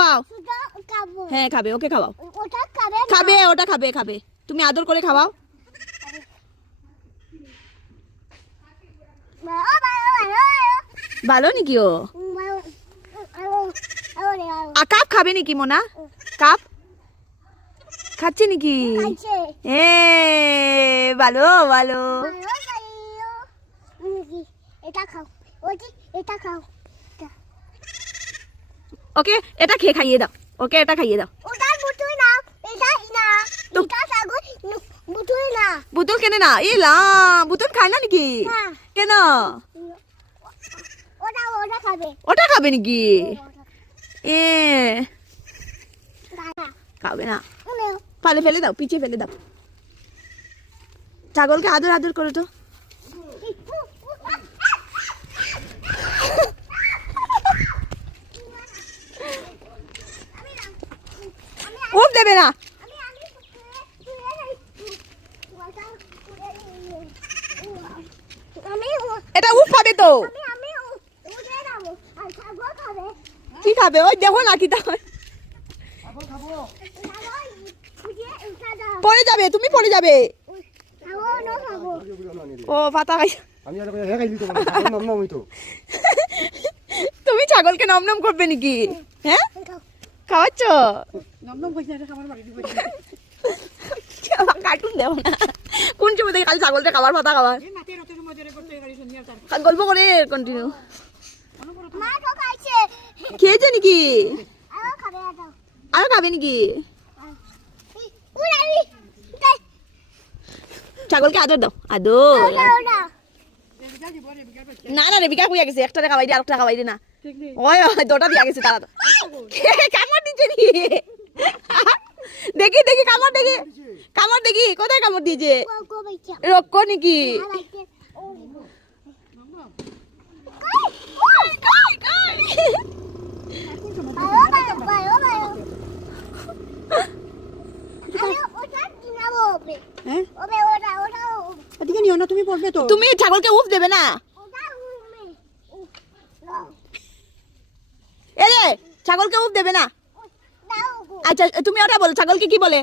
খাওয়াও। হ্যাঁ খাবে, ওকে খাওয়াও। খাবে, ওটা খাবে খাবে, তুমি আদর করে খাওয়াও। ভালো নাকি ও? কাপ খাবে নাকি মোনা? কাপ খাচ্ছে নাকি? এ ভালো ভালো। ওকে এটা খেয়ে খাইয়ে দাও, ওকে এটা খাইয়ে দাও। বুতুল কেন না? এলা বুতুল খায় না নাকি? কেন? ওটা খাবে নাকি? এ খাবে না, ফেলে ফেলে দাও, পিছিয়ে ফেলে দাও। ছাগলকে আদর আদর করো তো। উফ দেবে না। এটা উফ খাবে তো। কি খাবে? ওই দেখো না কি পড়ে যাবে, তুমি পড়ে যাবে। ও পাতা খাই। তুমি ছাগলকে নম নম করবে নাকি? হ্যাঁ খাওয়াচ্ছ? কার্টুন দেও না, কোন সময় থেকে খালি ছাগলটা খাবার পাতা খাবার গল্প করে কন্টিনিউ। খেয়েছে নাকি? আরো খাবে নাকি? ছাগলকে আদর দাও, আদর। না না রেবিকা কইয়া গেছে একটা খাওয়াই দে, আরেকটা খাওয়াই দে না। ওই দুটা দিয়া গেছে তারা। কামড় দিচ্ছে নি? দেখি দেখি কামড় দেখি, কামড় দেখি কোথায় কামড় দিয়েছে? রক্ষ নাকি? তুমি ছাগলকে উফ দেবে না? এরে ছাগলকে উফ দেবে না? আচ্ছা তুমি ওটা বলো, ছাগলকে কি বলে?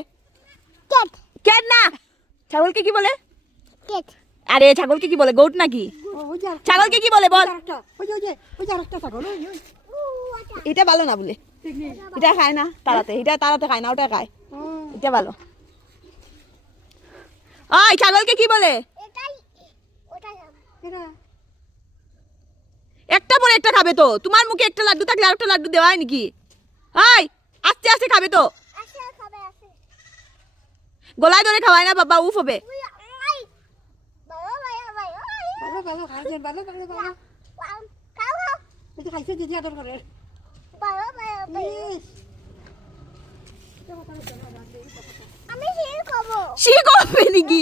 ক্যাট না, ছাগলকে কি বলে? আরে ছাগলকে কি বলে? গোট নাকি? ছাগলকে কি বলে বল? এটা ভালো না বলে, এটা খায় না তারাতে, এটা তারাতে খায় না, ওটা খায়, এটা ভালো। ওই ছাগলকে কি বলে? একটা পরে একটা খাবে তো, তোমার মুখে একটা লাড্ডু থাকলে আরেকটা লাড্ডু দেওয়া হয় নাকি? হাই আস্তে আস্তে খাবে তো, গলায় ধরে খাওয়ায় না বাবা, উফ হবে। শিখবে নাকি?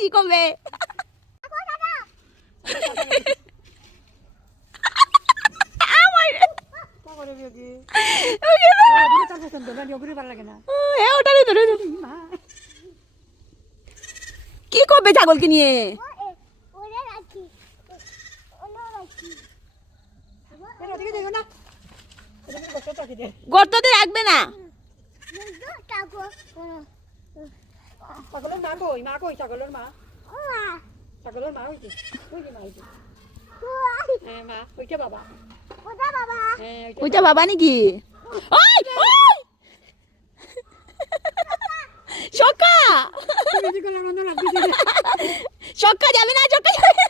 শিখবে কি করবে ছাগলকে নিয়ে? গর্ততে রাখবে না। ছাগলের মা কই? মা কই? ছাগলের মা? ছাগলের মা হইছে? কই যে মা হইছে? হ্যাঁ মা, ওইটা বাবা। ওইটা বাবা নাকি? ওই ওই শক্কা, শক্কা যাবে না, শক্কা যাবে।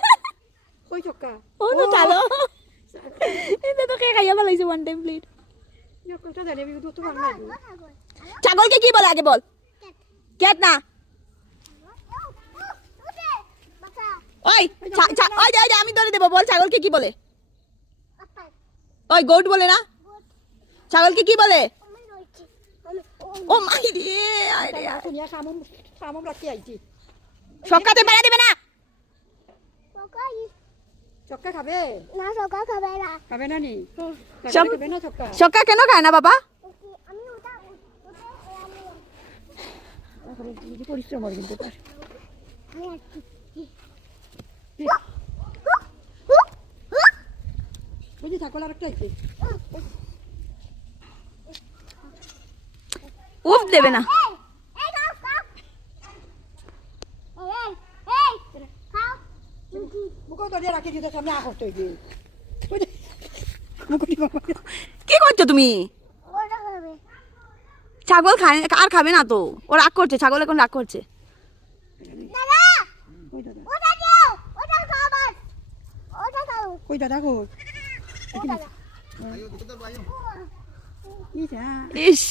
কই ছক্কা? ও তো চলো, এটা তো কে খাইয়া ফেলাইছে ওয়ান টাইম প্লেট। ছাগলকে কি বলে আগে বল? ক্যাট না। ওই আমি ধরে দেবো, বল ছাগলকে কি বলে? ওই গোট বলে না, ছাগলকে কি বলে? ও মাই রে, শক্কাতে বেড়া দিবে না। ছক্কা খাবে না? খাবে না নি? শক্কা কেন খায় না বাবা? পরিশ্রম হবে কিন্তু বুঝি ছাগল আর একটা আছে। উফ দেবে না। মুখে তো দিয়ে রাখি দিতে সামনে আ করতে গিয়ে কি করছো তুমি? ছাগল খায় আর খাবে না তো, ও রাগ করছে, ছাগল এখন রাগ করছে। কই দাদা কই ইস